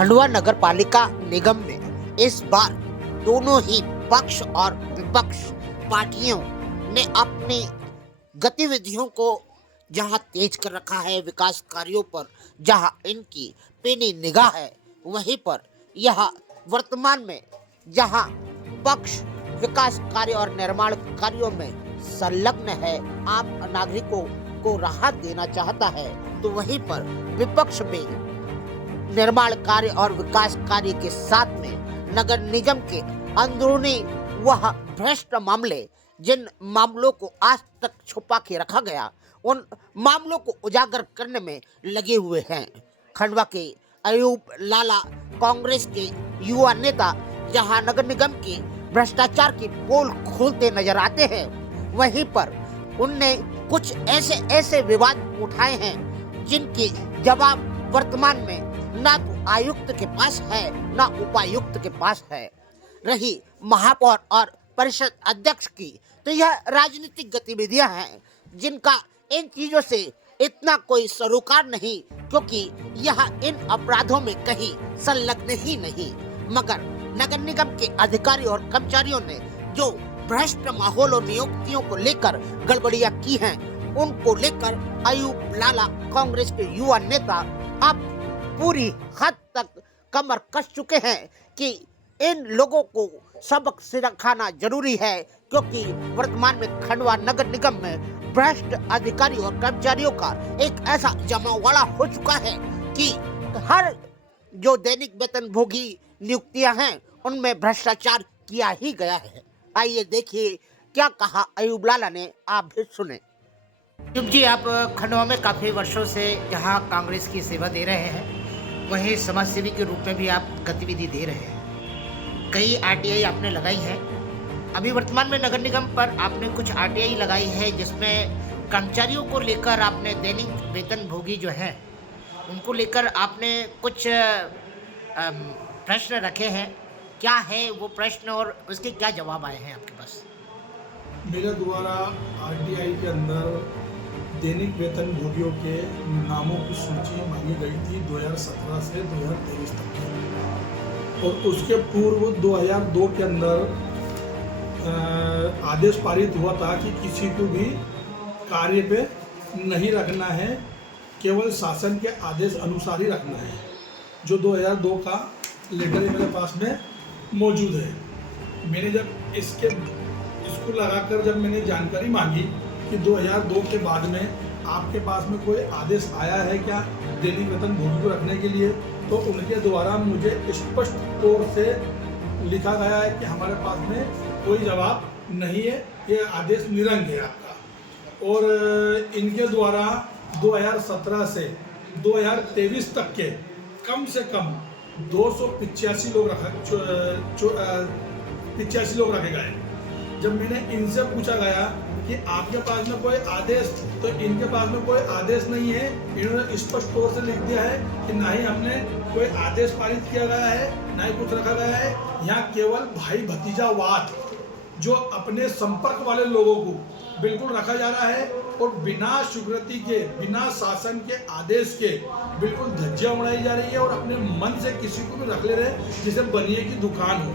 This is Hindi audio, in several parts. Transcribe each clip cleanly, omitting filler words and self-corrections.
खंडवा नगर पालिका निगम में इस बार दोनों ही पक्ष और विपक्ष पार्टियों ने अपनी गतिविधियों को जहां तेज कर रखा है, विकास कार्यों पर जहां इनकी पैनी निगाह है, वहीं पर यह वर्तमान में जहां पक्ष विकास कार्य और निर्माण कार्यों में संलग्न है, आम नागरिकों को राहत देना चाहता है, तो वहीं पर विपक्ष में निर्माण कार्य और विकास कार्य के साथ में नगर निगम के अंदरूनी वह भ्रष्ट मामले, जिन मामलों को आज तक छुपा के रखा गया, उन मामलों को उजागर करने में लगे हुए हैं। खंडवा के अयूब लाला कांग्रेस के युवा नेता जहां नगर निगम के भ्रष्टाचार की पोल खोलते नजर आते हैं, वहीं पर उनने कुछ ऐसे विवाद उठाए हैं जिनके जवाब वर्तमान में ना तो आयुक्त के पास है ना उपायुक्त के पास है। रही महापौर और परिषद अध्यक्ष की, तो यह राजनीतिक गतिविधियां हैं जिनका इन चीजों से इतना कोई सरोकार नहीं, क्योंकि यह इन अपराधों में कहीं संलग्न ही नहीं। मगर नगर निगम के अधिकारी और कर्मचारियों ने जो भ्रष्ट माहौल और नियुक्तियों को लेकर गड़बड़ियां की हैं, उनको लेकर अयूब लाला कांग्रेस के युवा नेता अब पूरी हद तक कमर कस चुके हैं कि इन लोगों को सबक सिखाना जरूरी है, क्योंकि वर्तमान में खंडवा नगर निगम में भ्रष्ट अधिकारी और कर्मचारियों का एक ऐसा जमावड़ा हो चुका है कि हर जो दैनिक वेतन भोगी नियुक्तियां हैं, उनमें भ्रष्टाचार किया ही गया है। आइए देखिए क्या कहा अयूब लाला ने, आप भी सुने। अयूब जी, आप खंडवा में काफी वर्षों से जहां कांग्रेस की सेवा दे रहे हैं, वहीं समाज सेवी के रूप में भी आप गतिविधि दे रहे हैं। कई आरटीआई आपने लगाई है। अभी वर्तमान में नगर निगम पर आपने कुछ आरटीआई लगाई है, जिसमें कर्मचारियों को लेकर आपने दैनिक वेतन भोगी जो है उनको लेकर आपने कुछ प्रश्न रखे हैं। क्या है वो प्रश्न और उसके क्या जवाब आए हैं आपके पास? मेरे द्वारा आरटीआई के अंदर दैनिक वेतन भोगियों के नामों की सूची मांगी गई थी 2017 से 2023 तक की, और उसके पूर्व 2002 के अंदर आदेश पारित हुआ था कि किसी को भी कार्य पे नहीं रखना है, केवल शासन के आदेश अनुसार ही रखना है, जो 2002 का लेटर मेरे पास में मौजूद है। मैंने जब इसको लगाकर जब मैंने जानकारी मांगी कि 2002 के बाद में आपके पास में कोई आदेश आया है क्या दैनिक वेतन भोगी को रखने के लिए, तो उनके द्वारा मुझे स्पष्ट तौर से लिखा गया है कि हमारे पास में कोई जवाब नहीं है, ये आदेश निरंक है आपका। और इनके द्वारा 2017 से 2023 तक के कम से कम 285 लोग 85 लोग रखे गए। जब मैंने इनसे पूछा गया कि आपके पास में कोई आदेश, तो इनके पास में कोई आदेश नहीं है। इन्होंने स्पष्ट तौर से लिख दिया है कि ना ही हमने कोई आदेश पारित किया गया है, ना ही कुछ रखा गया है। यहाँ केवल भाई भतीजावाद जो अपने संपर्क वाले लोगों को बिल्कुल रखा जा रहा है, और बिना स्वीकृति के, बिना शासन के आदेश के बिल्कुल धज्जियां उड़ाई जा रही है, और अपने मन से किसी को भी रख ले रहे जिसे बनिए की दुकान हो।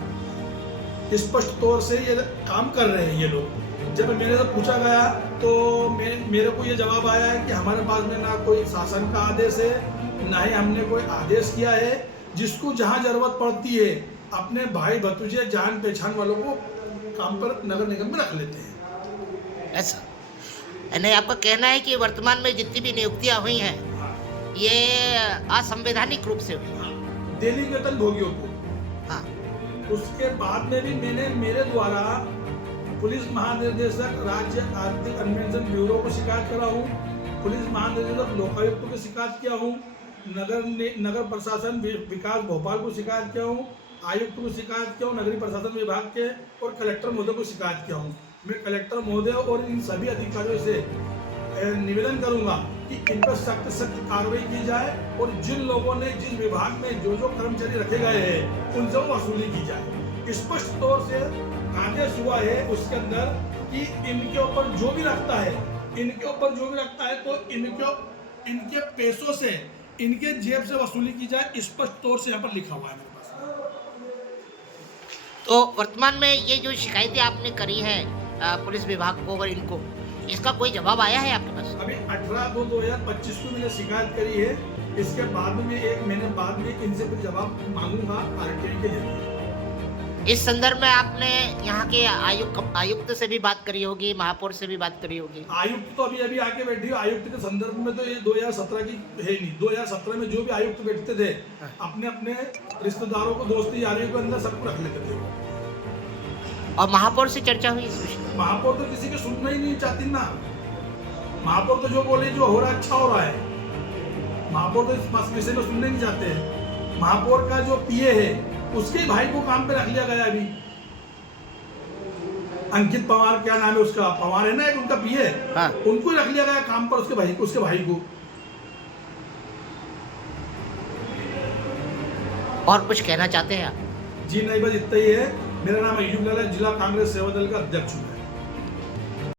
स्पष्ट तौर से ये काम कर रहे हैं ये लोग। जब मेरे से पूछा गया तो मेरे को ये जवाब आया है कि हमारे पास में ना कोई शासन का आदेश है, ना ही हमने कोई आदेश किया है। जिसको जहाँ जरूरत पड़ती है अपने भाई भतीजे जान पहचान वालों को काम पर नगर निगम में रख लेते हैं। ऐसा नहीं, आपका कहना है कि वर्तमान में जितनी भी नियुक्तियां हुई हैं, ये असंवैधानिक रूप से हुई हैं। दैनिक वेतन भोगियों को। हाँ। उसके बाद में भी मैंने मेरे द्वारा पुलिस महानिदेशक राज्य आर्थिक अन्वेषण ब्यूरो को शिकायत करा हूँ, पुलिस महानिदेशक लोकायुक्त को शिकायत किया हूँ, नगर प्रशासन विकास भोपाल को शिकायत किया हूँ, आयुक्त को शिकायत किया हूँ, नगरीय प्रशासन विभाग के, और कलेक्टर महोदय को शिकायत किया हूँ। मैं कलेक्टर महोदय और इन सभी अधिकारियों से निवेदन करूंगा कि इन पर सख्त कार्रवाई की जाए, और जिन लोगों ने जिस विभाग में जो कर्मचारी रखे गए हैं उनसे वसूली की जाए। स्पष्ट तौर से आदेश हुआ है उसके अंदर कि इनके ऊपर जो भी रखता है, तो इनके पैसों से इनके जेब से वसूली की जाए, स्पष्ट तौर से यहाँ पर लिखा हुआ है मेरे पास। तो वर्तमान में ये जो शिकायतें आपने करी हैं पुलिस विभाग को और इनको, इसका कोई जवाब आया है आपके पास? अभी 18/2/2025 को मैंने शिकायत करी है। इसके बाद में 1 महीने बाद में इनसे फिर जवाब मांगूंगा आरटीआई के जरिए। इस संदर्भ में आपने यहाँ के आयुक्त से भी बात करी होगी, महापौर से भी बात करी होगी। आयुक्त तो अभी अभी आके बैठी है। आयुक्त के संदर्भ में तो ये 2017 की है नहीं। 2017 में जो भी आयुक्त बैठते थे, अपने अपने रिश्तेदारों को, दोस्ती यारी को अंदर सबको रख लेते थे। और महापौर से चर्चा हुई इस विषय में? महापौर तो किसी की सुनना ही नहीं चाहती ना। महापौर तो जो बोले जो हो रहा है अच्छा हो रहा है। महापौर तो इस विषय में सुनने नहीं चाहते हैं। महापौर का जो पीए है, उसके भाई को काम पे रख लिया गया अभी। अंकित पवार, क्या नाम है उसका, पवार है ना एक उनका पीए, हाँ। उनको ही रख लिया गया काम पर, उसके भाई को। और कुछ कहना चाहते हैं आप? जी नहीं, बस इतना ही है। मेरा नाम अय्यूब लाल है, जिला कांग्रेस सेवा दल का अध्यक्ष हूँ।